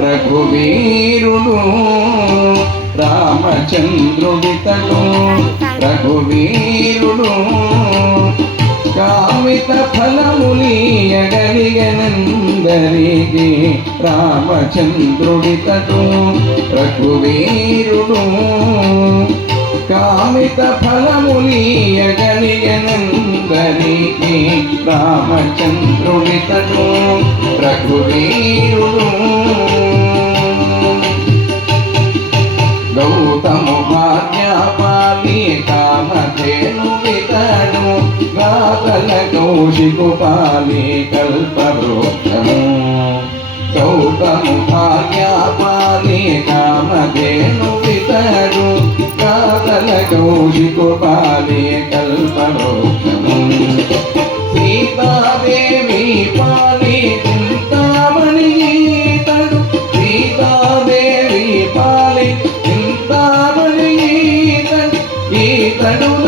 రఘువీరుడు రామచంద్రుడితను. రఘువీరుడు కామిత ఫలములీయగలిగనందరికి రామచంద్రుడితను. రఘువీరుడు కామిత ఫలములీయగలిగనందరికి రామచంద్రుడితను. రఘువీరుడు వితడు గాతల కల్పవృక్షము గౌతము భాగ్యాపాలి కామధేను వితడు. గాతల కౌశికుపాలి కల్పవృక్షము సీతాదేవి పాలి చింతామణి ఈతడు. సీతాదేవి పాలి చింతామణి ఈతడు. ఈతడు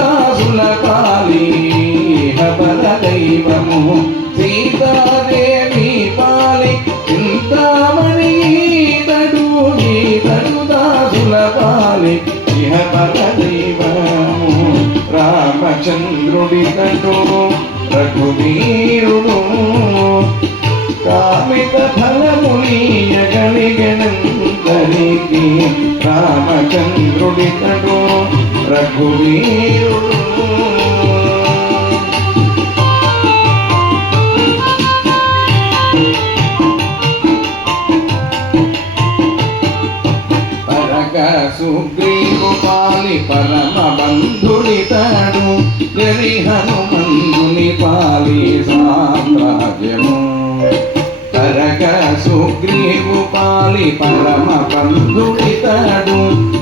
రామచంద్రుడి తడు రఘువీరుడు కామిత ఫలములీయగలిగనందరికి రామచంద్రుడి తడు రఘువీరుడు పరగ గరి హనుమంతుని పాలి సామ్రాజ్యము. తరక సుగ్రీవు పాలి పరమ బంధుడితడు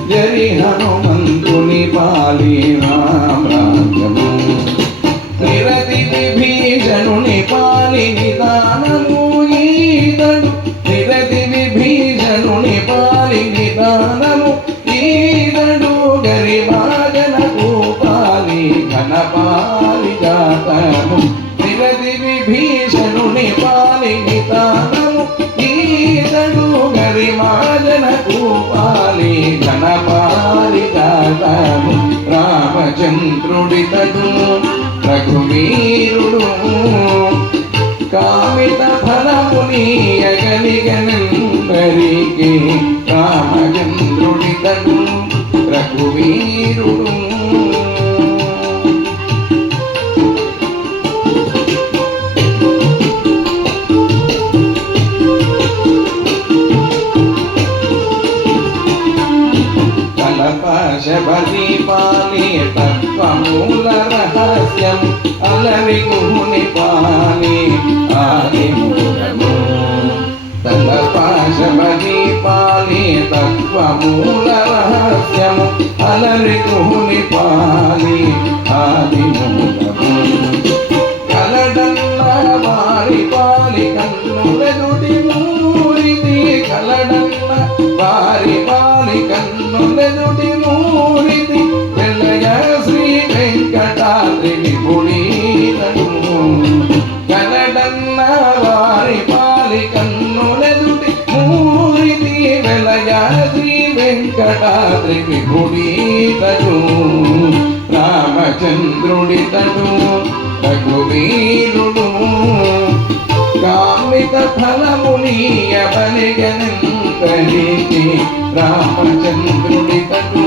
జరి హనుమంతుని పాలి రామ్రాజ్యము. నిరతి విభీషణుని పాలి నిదానము. పాలి నిదానము ఈతడు గరిమాజనకు పాలి ఘనపాలి జాతము రామచంద్రుడితడు రఘువీరుడు. కామిత ఫలముని అగలిగను కలపశబలి తత్వమూల రహస్యం అలరి గుహుని పాలి ఆది మూలము. కలపశబలి పాలి తత్వమూల రహస్యం అలరి గుహుని పాలి ఆది మూలము. కలడల్ల వారి పాలి కన్ను వెంకటాద్రి విపుణీతను రామచంద్రుడితడు రఘువీరుడు. కామిత ఫలమునీయ బలిగనంతరికి రామచంద్రుడితడు